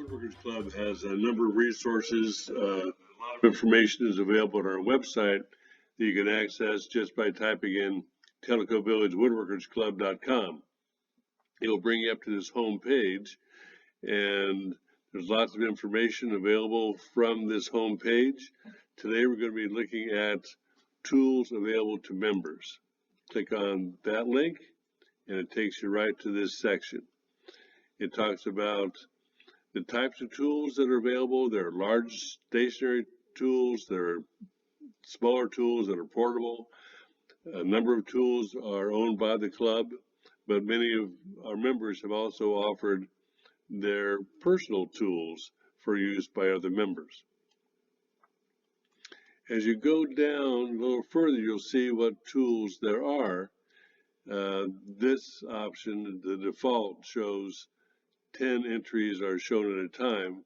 Woodworkers Club has a number of resources. A lot of information is available on our website that you can access just by typing in telcovillagewoodworkersclub.com. It'll bring you up to this home page, and there's lots of information available from this home page. Today we're going to be looking at tools available to members. Click on that link, and it takes you right to this section. It talks about the types of tools that are available. There are large stationary tools, there are smaller tools that are portable. A number of tools are owned by the club, but many of our members have also offered their personal tools for use by other members. As you go down a little further, you'll see what tools there are. This option, the default, shows 10 entries are shown at a time.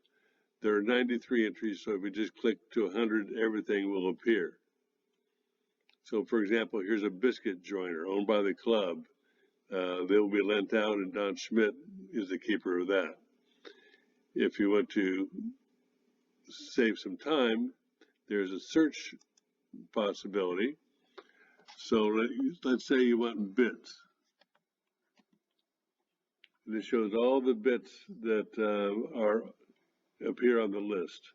There are 93 entries, so if we just click to 100, everything will appear. So, for example, here's a biscuit joiner owned by the club. They will be lent out, and Don Schmidt is the keeper of that. If you want to save some time, there's a search possibility. So let's say you want bits. And it shows all the bits that appear on the list.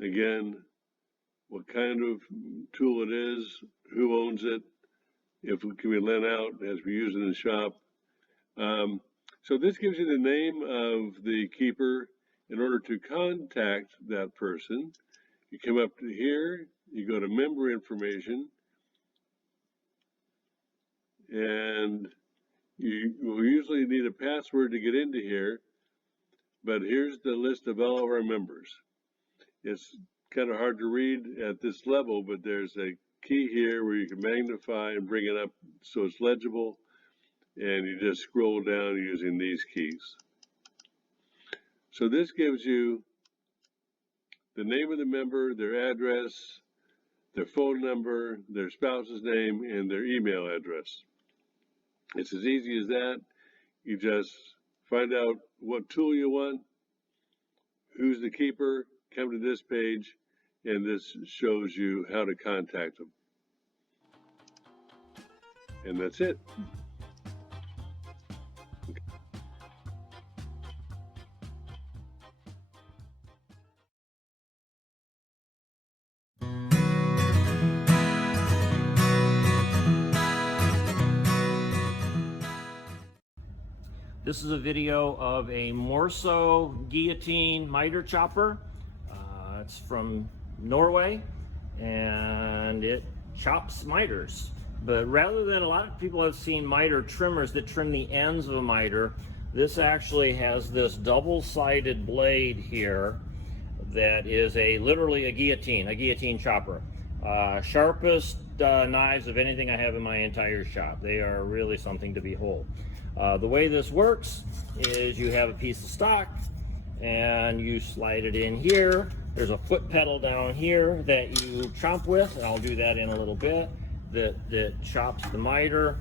Again, what kind of tool it is, who owns it, if it can be lent out as we use it in the shop. So this gives you the name of the keeper. In order to contact that person, you come up to here, you go to member information, and you will usually need a password to get into here, but here's the list of all of our members. It's kind of hard to read at this level, but there's a key here where you can magnify and bring it up so it's legible, and you just scroll down using these keys. So this gives you the name of the member, their address, their phone number, their spouse's name, and their email address. It's as easy as that. You just find out what tool you want, who's the keeper, come to this page, and this shows you how to contact them. And that's it. This is a video of a Morso guillotine miter chopper. It's from Norway, and it chops miters. But rather than, a lot of people have seen miter trimmers that trim the ends of a miter, this actually has this double-sided blade here that is literally a guillotine chopper. Sharpest knives of anything I have in my entire shop. They are really something to behold. The way this works is you have a piece of stock and you slide it in here. There's a foot pedal down here that you chomp with, and I'll do that in a little bit, that chops the miter.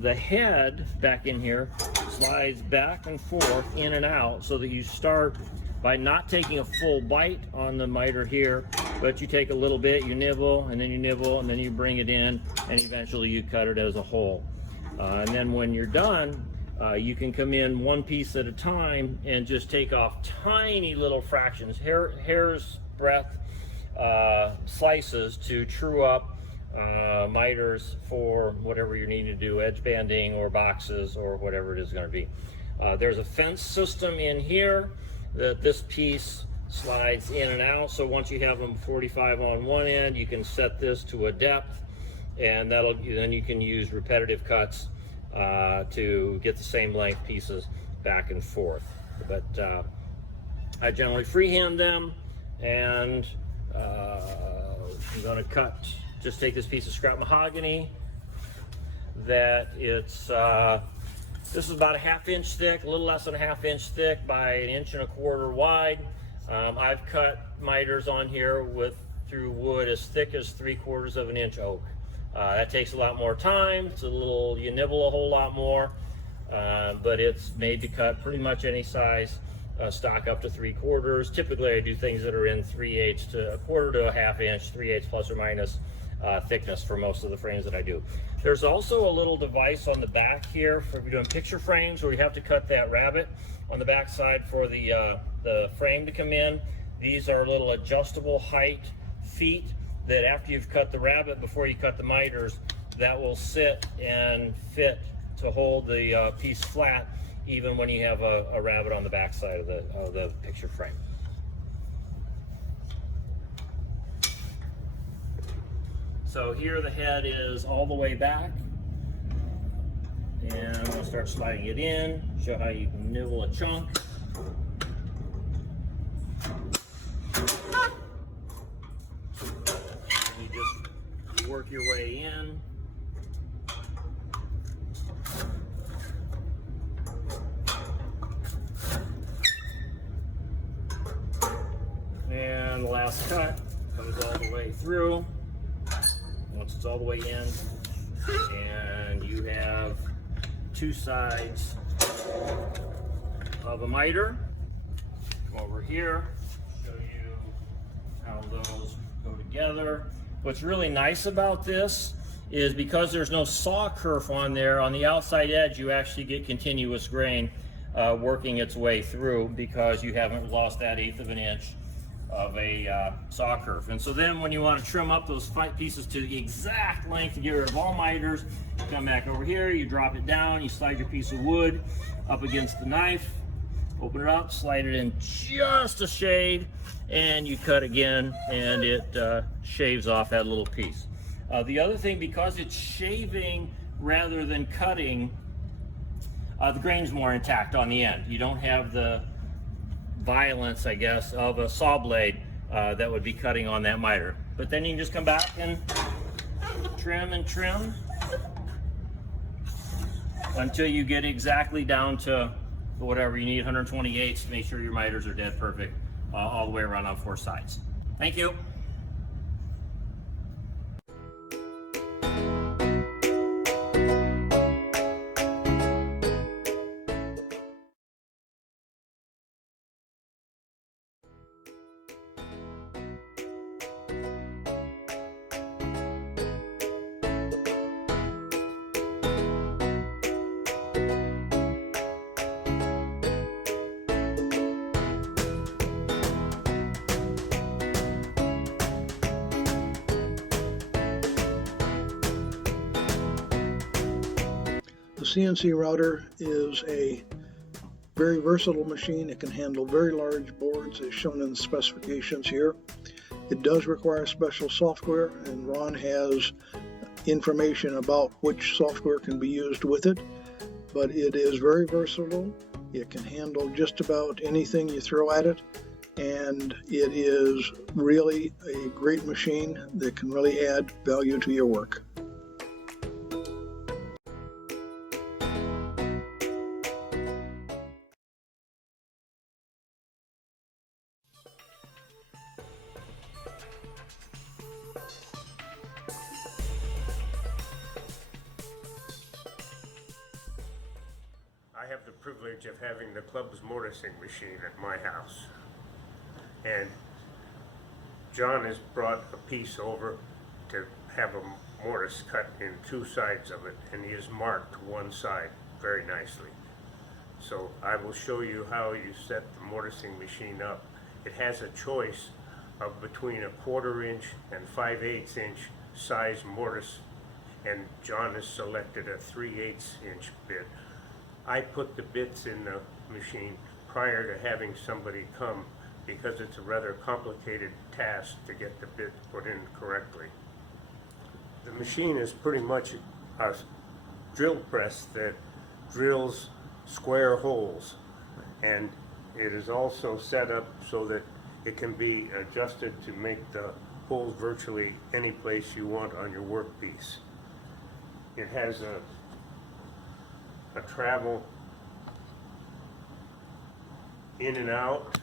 The head back in here slides back and forth, in and out, so that you start by not taking a full bite on the miter here, but you take a little bit, you nibble, and then you bring it in, and eventually you cut it as a whole. And then when you're done, you can come in one piece at a time and just take off tiny little fractions, hair's breadth slices to true up miters for whatever you need to do, edge banding or boxes or whatever it is going to be. There's a fence system in here that this piece slides in and out. So once you have them 45 on one end, you can set this to a depth, and then you can use repetitive cuts to get the same length pieces back and forth. But I generally freehand them, and I'm going to cut, just take this piece of scrap mahogany that this is about a 1/2 inch thick, a little less than a 1/2 inch thick by 1 1/4 inch wide. I've cut miters on here through wood as thick as 3/4 inch oak. That takes a lot more time. You nibble a whole lot more, but it's made to cut pretty much any size stock up to 3/4. Typically I do things that are in 3/8 to 1/4 to a 1/2 inch, 3/8 plus or minus thickness for most of the frames that I do. There's also a little device on the back here for doing picture frames where you have to cut that rabbet on the back side for the frame to come in. These are little adjustable height feet that after you've cut the rabbet, before you cut the miters, that will sit and fit to hold the piece flat even when you have a rabbet on the back side of the picture frame. So here the head is all the way back, and I'm going to start sliding it in, show how you can nibble a chunk. And you just work your way in. And the last cut comes all the way through. Once it's all the way in, and you have two sides of a miter. Come over here, show you how those go together. What's really nice about this is because there's no saw kerf on there, on the outside edge you actually get continuous grain working its way through because you haven't lost that 1/8 of an inch of a saw kerf. And so then when you want to trim up those pieces to the exact length to get rid of all miters, you come back over here, you drop it down, you slide your piece of wood up against the knife, open it up, slide it in just a shade, and you cut again, and it shaves off that little piece. The other thing, because it's shaving rather than cutting, the grain's more intact on the end. You don't have the violence, I guess, of a saw blade that would be cutting on that miter. But then you can just come back and trim and trim until you get exactly down to whatever you need, 128 to make sure your miters are dead perfect all the way around on 4 sides. Thank you. The CNC router is a very versatile machine. It can handle very large boards as shown in the specifications here. It does require special software, and Ron has information about which software can be used with it, but it is very versatile. It can handle just about anything you throw at it, and it is really a great machine that can really add value to your work. I have the privilege of having the club's mortising machine at my house, and John has brought a piece over to have a mortise cut in 2 sides of it, and he has marked one side very nicely. So I will show you how you set the mortising machine up. It has a choice of between a 1/4 inch and 5/8 inch size mortise, and John has selected a 3/8 inch bit. I put the bits in the machine prior to having somebody come because it's a rather complicated task to get the bit put in correctly. The machine is pretty much a drill press that drills square holes, and it is also set up so that it can be adjusted to make the holes virtually any place you want on your workpiece. It has a travel in and out,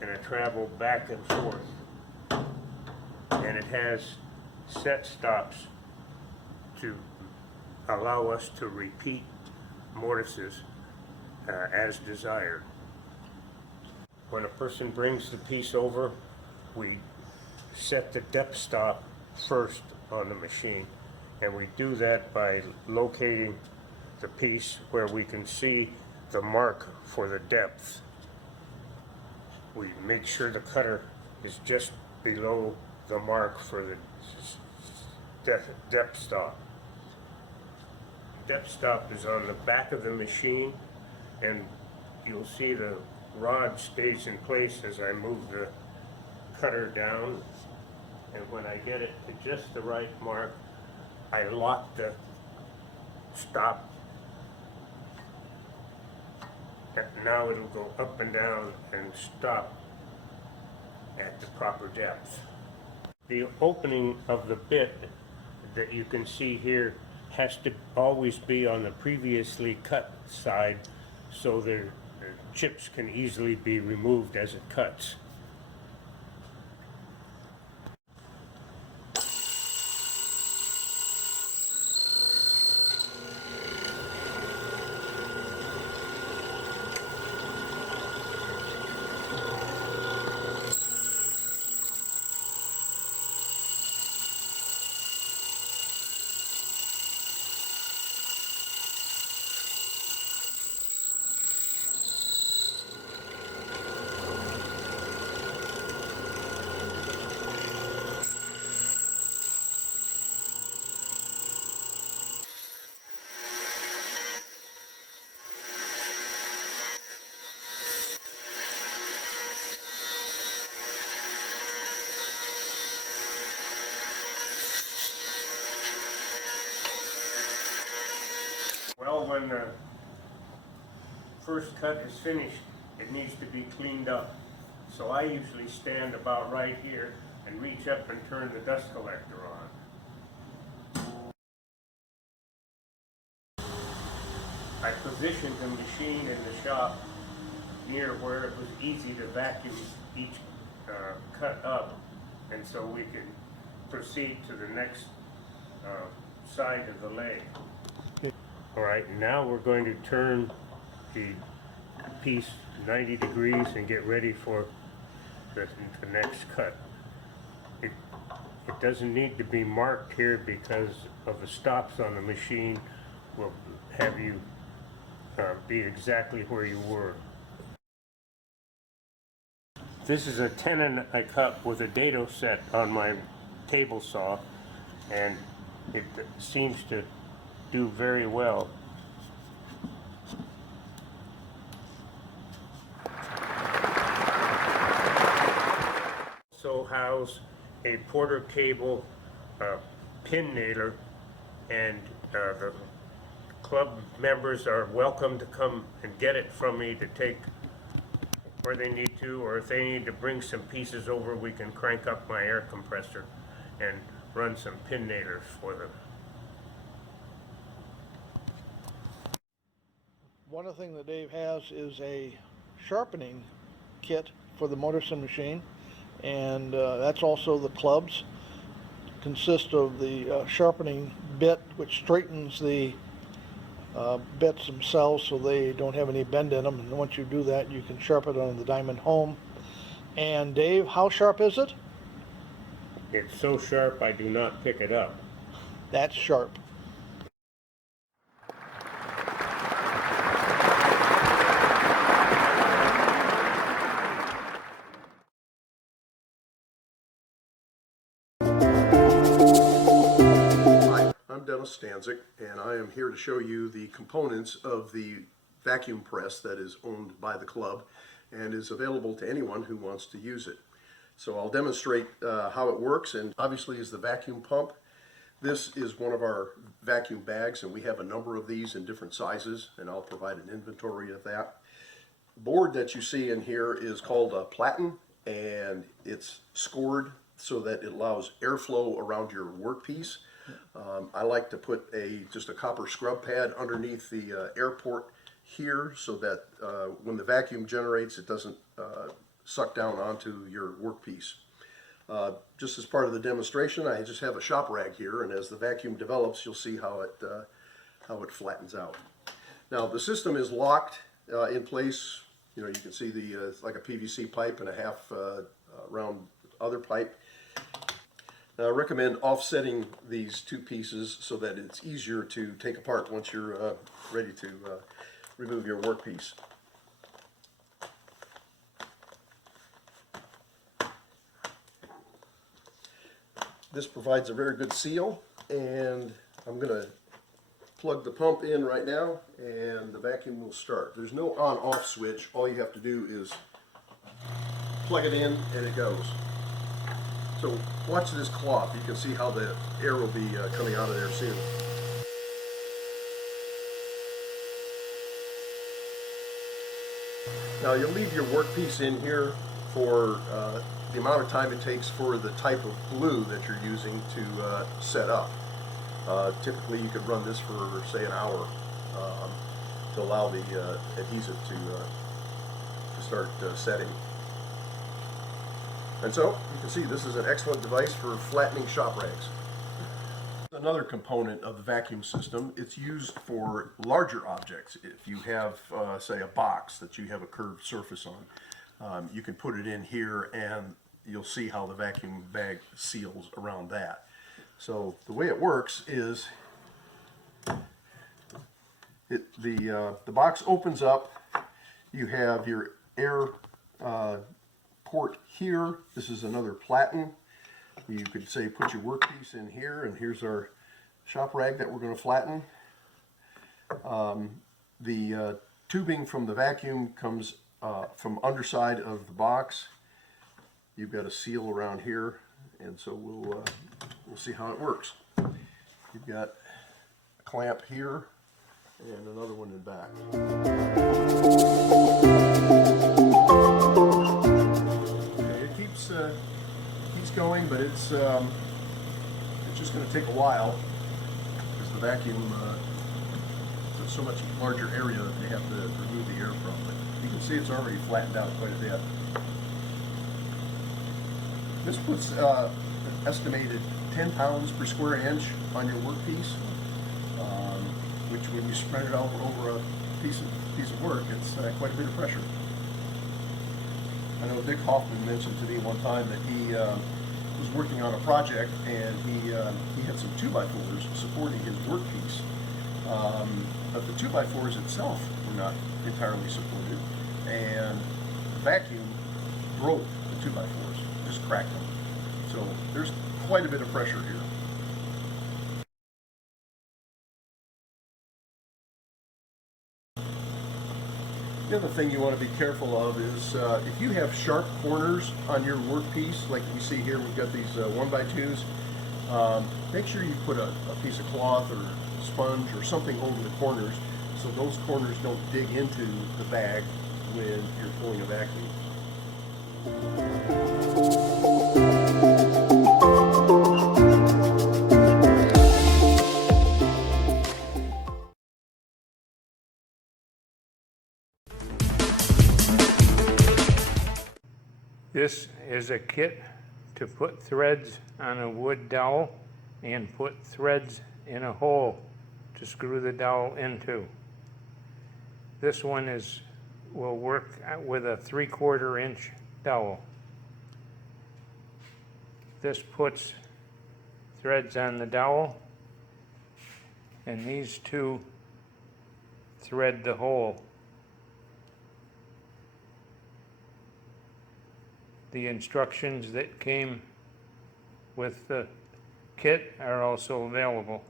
and a travel back and forth, and it has set stops to allow us to repeat mortises as desired. When a person brings the piece over, we set the depth stop first on the machine, and we do that by locating the piece where we can see the mark for the depth. We make sure the cutter is just below the mark for the depth stop. Depth stop is on the back of the machine, and you'll see the rod stays in place as I move the cutter down, and when I get it to just the right mark, I lock the stop. And now it'll go up and down and stop at the proper depth. The opening of the bit that you can see here has to always be on the previously cut side, so the chips can easily be removed as it cuts. Well, when the first cut is finished, it needs to be cleaned up. So I usually stand about right here and reach up and turn the dust collector on. I positioned the machine in the shop near where it was easy to vacuum each cut up, and so we can proceed to the next side of the leg. All right, now we're going to turn the piece 90 degrees and get ready for the next cut. It doesn't need to be marked here because of the stops on the machine will have you be exactly where you were. This is a tenon I cut with a dado set on my table saw, and it seems to do very well. Also house a Porter cable pin nailer, and the club members are welcome to come and get it from me to take where they need to, or if they need to bring some pieces over, we can crank up my air compressor and run some pin nailers for them. One of the things that Dave has is a sharpening kit for the Mortising machine, and that's also the clubs. Consist of the sharpening bit, which straightens the bits themselves so they don't have any bend in them, and once you do that you can sharpen it on the diamond home. And Dave, how sharp is it? It's so sharp I do not pick it up. That's sharp. I'm Dennis Stanzik, and I am here to show you the components of the vacuum press that is owned by the club and is available to anyone who wants to use it. So I'll demonstrate how it works, and obviously is the vacuum pump. This is one of our vacuum bags, and we have a number of these in different sizes, and I'll provide an inventory of that. The board that you see in here is called a platen, and it's scored so that it allows airflow around your workpiece. I like to put just a copper scrub pad underneath the air port here so that when the vacuum generates, it doesn't suck down onto your workpiece. Just as part of the demonstration, I just have a shop rag here, and as the vacuum develops, you'll see how it flattens out. Now the system is locked in place. You know, you can see the it's like a PVC pipe and a half round other pipe. Now, I recommend offsetting these two pieces so that it's easier to take apart once you're ready to remove your workpiece. This provides a very good seal, and I'm going to plug the pump in right now and the vacuum will start. There's no on-off switch. All you have to do is plug it in and it goes. So watch this cloth. You can see how the air will be coming out of there soon. Now you'll leave your workpiece in here for the amount of time it takes for the type of glue that you're using to set up. Typically you could run this for say an hour to allow the adhesive to start setting. And so you can see this is an excellent device for flattening shop rags. Another component of the vacuum system, it's used for larger objects. If you have say a box that you have a curved surface on, you can put it in here and you'll see how the vacuum bag seals around that. So the way it works is the box opens up. You have your air port here. This is another platen. You could say put your workpiece in here, and here's our shop rag that we're going to flatten. The tubing from the vacuum comes from underside of the box. You've got a seal around here, and so we'll see how it works. You've got a clamp here and another one in back. Okay, it keeps going, but it's just going to take a while because the vacuum it's so much larger area that they have to remove the air from. But you can see it's already flattened out quite a bit. This puts an estimated 10 pounds per square inch on your workpiece, which when you spread it out over a piece of work, it's quite a bit of pressure. I know Dick Hoffman mentioned to me one time that he was working on a project and he had some 2x4s supporting his workpiece, but the 2x4s itself were not entirely supported, and the vacuum broke the 2x4s, just cracked them. So there's quite a bit of pressure here. The other thing you want to be careful of is if you have sharp corners on your workpiece, like we see here, we've got these 1x2s, make sure you put a piece of cloth or sponge or something over the corners so those corners don't dig into the bag when you're pulling a vacuum. This is a kit to put threads on a wood dowel and put threads in a hole to screw the dowel into. This one will work with a 3/4 inch dowel. This puts threads on the dowel, and these two thread the hole. The instructions that came with the kit are also available.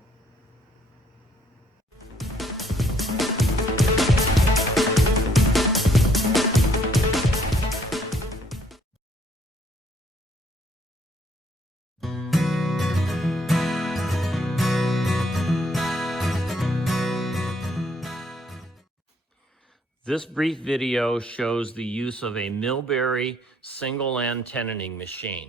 This brief video shows the use of a Millbury single end tenoning machine.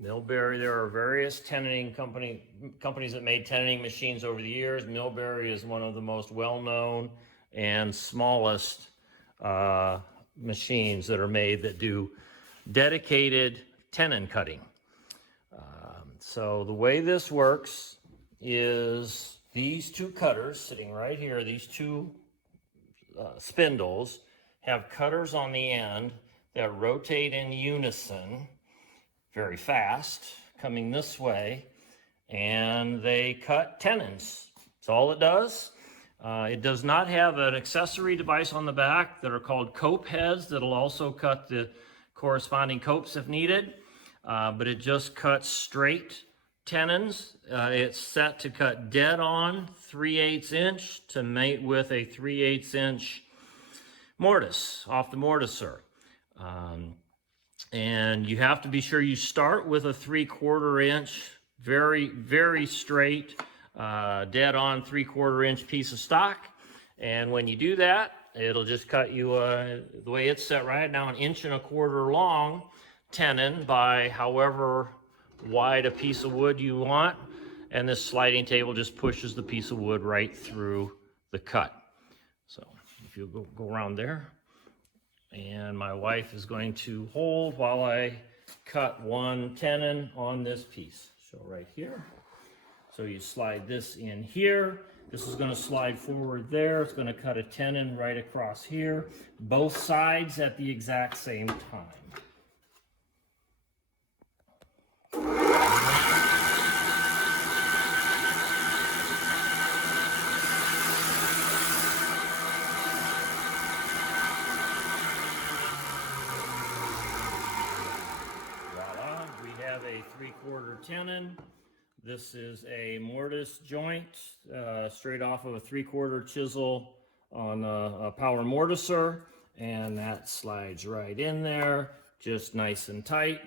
Millbury, there are various tenoning companies that made tenoning machines over the years. Millbury is one of the most well-known and smallest machines that are made that do dedicated tenon cutting. So the way this works is these two cutters sitting right here, these two spindles have cutters on the end that rotate in unison very fast, coming this way, and they cut tenons. That's all it does. It does not have an accessory device on the back that are called cope heads that'll also cut the corresponding copes if needed, but it just cuts straight tenons. It's set to cut dead on 3/8 inch to mate with a 3/8 inch mortise off the mortiser. And you have to be sure you start with a 3/4 inch, very straight, dead on 3/4 inch piece of stock. And when you do that, it'll just cut you, the way it's set right now, 1.25 inch long tenon by however wide a piece of wood you want. And this sliding table just pushes the piece of wood right through the cut. So if you go around there, and my wife is going to hold while I cut one tenon on this piece. So right here. So you slide this in here. This is going to slide forward there. It's going to cut a tenon right across here. Both sides at the exact same time. A 3/4 tenon. This is a mortise joint straight off of a 3/4 chisel on a power mortiser, and that slides right in there, just nice and tight,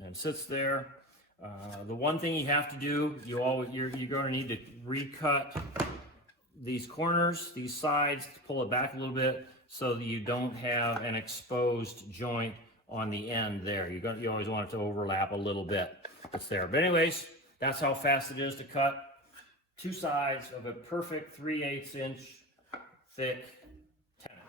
and sits there. The one thing you have to do, you're going to need to recut these corners, these sides, pull it back a little bit so that you don't have an exposed joint on the end there. You always want it to overlap a little bit. It's there. But anyways, that's how fast it is to cut two sides of a perfect 3/8 inch thick tenon.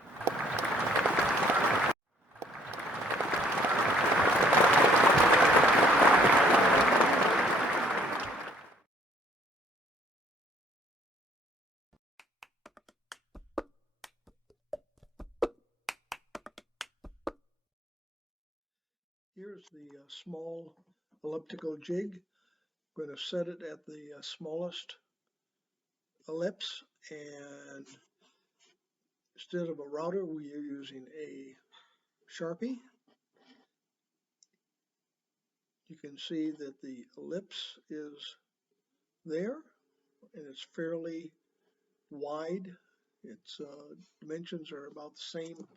Here's the small elliptical jig. I'm going to set it at the smallest ellipse, and instead of a router, we are using a Sharpie. You can see that the ellipse is there, and it's fairly wide. Its dimensions are about the same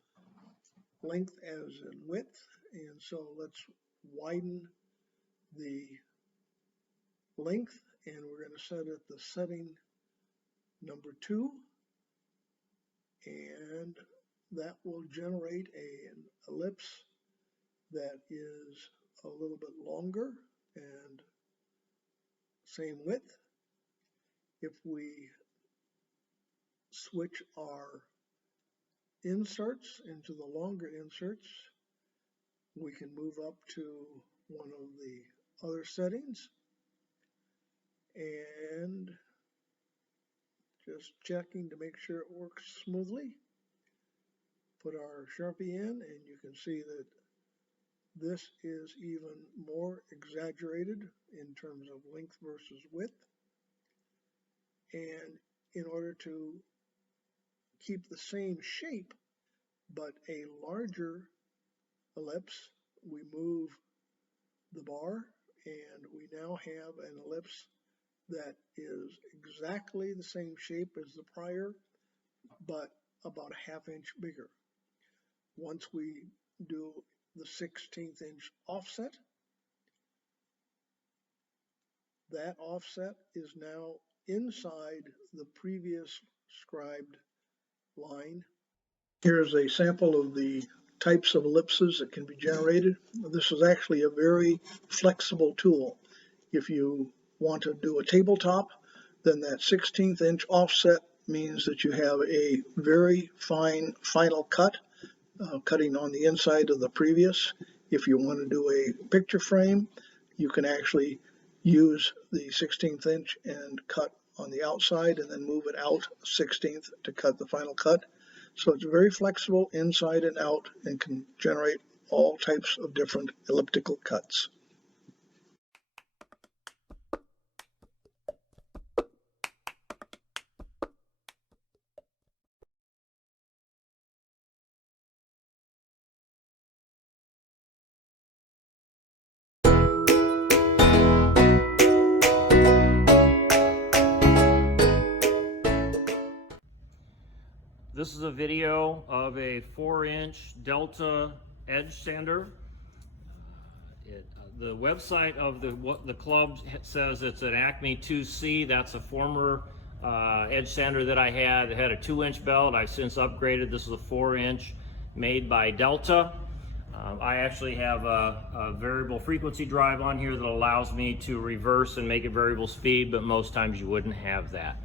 length as in width, and so let's widen the length, and we're going to set it the setting number 2, and that will generate an ellipse that is a little bit longer and same width. If we switch our inserts into the longer inserts, we can move up to one of the other settings, and just checking to make sure it works smoothly. Put our Sharpie in, and you can see that this is even more exaggerated in terms of length versus width. And in order to keep the same shape but a larger ellipse, we move the bar, and we now have an ellipse that is exactly the same shape as the prior, but about a 1/2 inch bigger. Once we do the 1/16 inch offset, that offset is now inside the previous scribed line. Here's a sample of the types of ellipses that can be generated. This is actually a very flexible tool. If you want to do a tabletop, then that 1/16 inch offset means that you have a very fine final cut, cutting on the inside of the previous. If you want to do a picture frame, you can actually use the 1/16 inch and cut on the outside and then move it out 1/16 to cut the final cut. So it's very flexible inside and out and can generate all types of different elliptical cuts. This is a video of a 4-inch Delta edge sander. The website of the club says it's an Acme 2C. That's a former edge sander that I had. It had a 2-inch belt. I've since upgraded. This is a 4-inch made by Delta. I actually have a variable frequency drive on here that allows me to reverse and make it variable speed, but most times you wouldn't have that.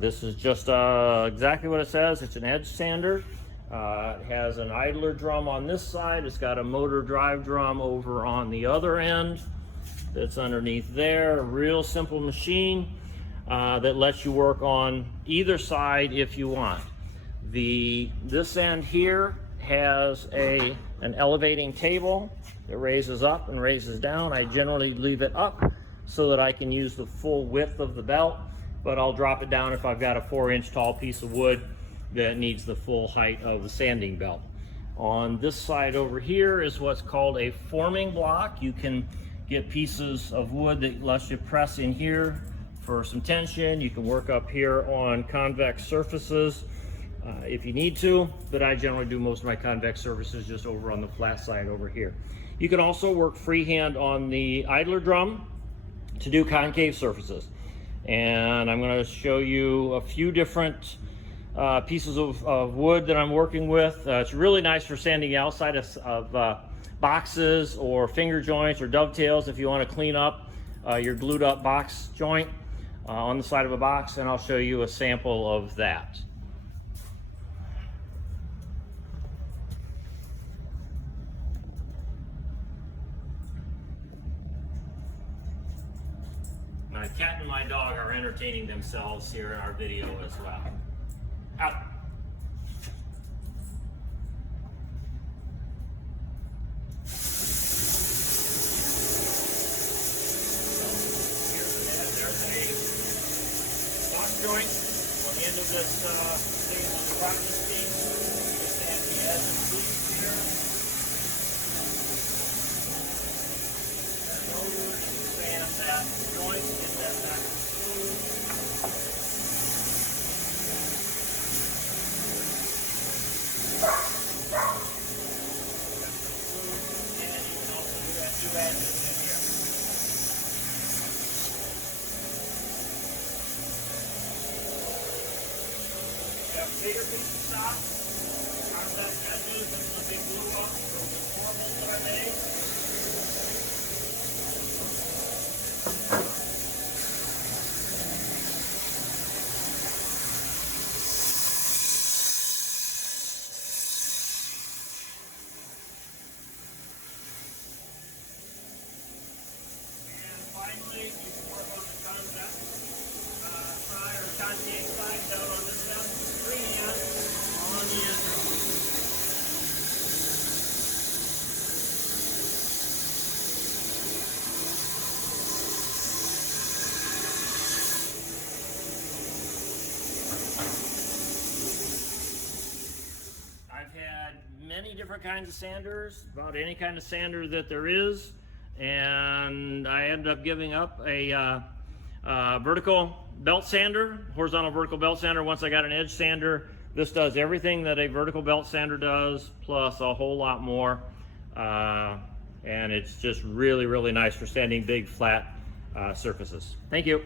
This is just exactly what it says. It's an edge sander. It has an idler drum on this side. It's got a motor drive drum over on the other end that's underneath there. A real simple machine that lets you work on either side if you want. This end here has an elevating table that raises up and raises down. I generally leave it up so that I can use the full width of the belt, but I'll drop it down if I've got a 4-inch tall piece of wood that needs the full height of the sanding belt. On this side over here is what's called a forming block. You can get pieces of wood that lets you press in here for some tension. You can work up here on convex surfaces if you need to, but I generally do most of my convex surfaces just over on the flat side over here. You can also work freehand on the idler drum to do concave surfaces. And I'm going to show you a few different pieces of wood that I'm working with. It's really nice for sanding the outside of boxes or finger joints or dovetails if you want to clean up your glued up box joint on the side of a box, and I'll show you a sample of that. My cat and my dog are entertaining themselves here in our video as well. Out. There's a box joint on the end of this thing on the practice piece. Just at the edge of the piece here. And over, you can sand that joint, get that back to smooth. Bigger piece of stock, contact edges, and the big glue up for the formals that I made. And finally, you can work on the contact side or concave side down on this end. Freehand on the end. I've had many different kinds of sanders, about any kind of sander that there is, and I ended up giving up a vertical belt sander, horizontal vertical belt sander. Once I got an edge sander, this does everything that a vertical belt sander does, plus a whole lot more. And it's just really, really nice for sanding big, flat surfaces. Thank you.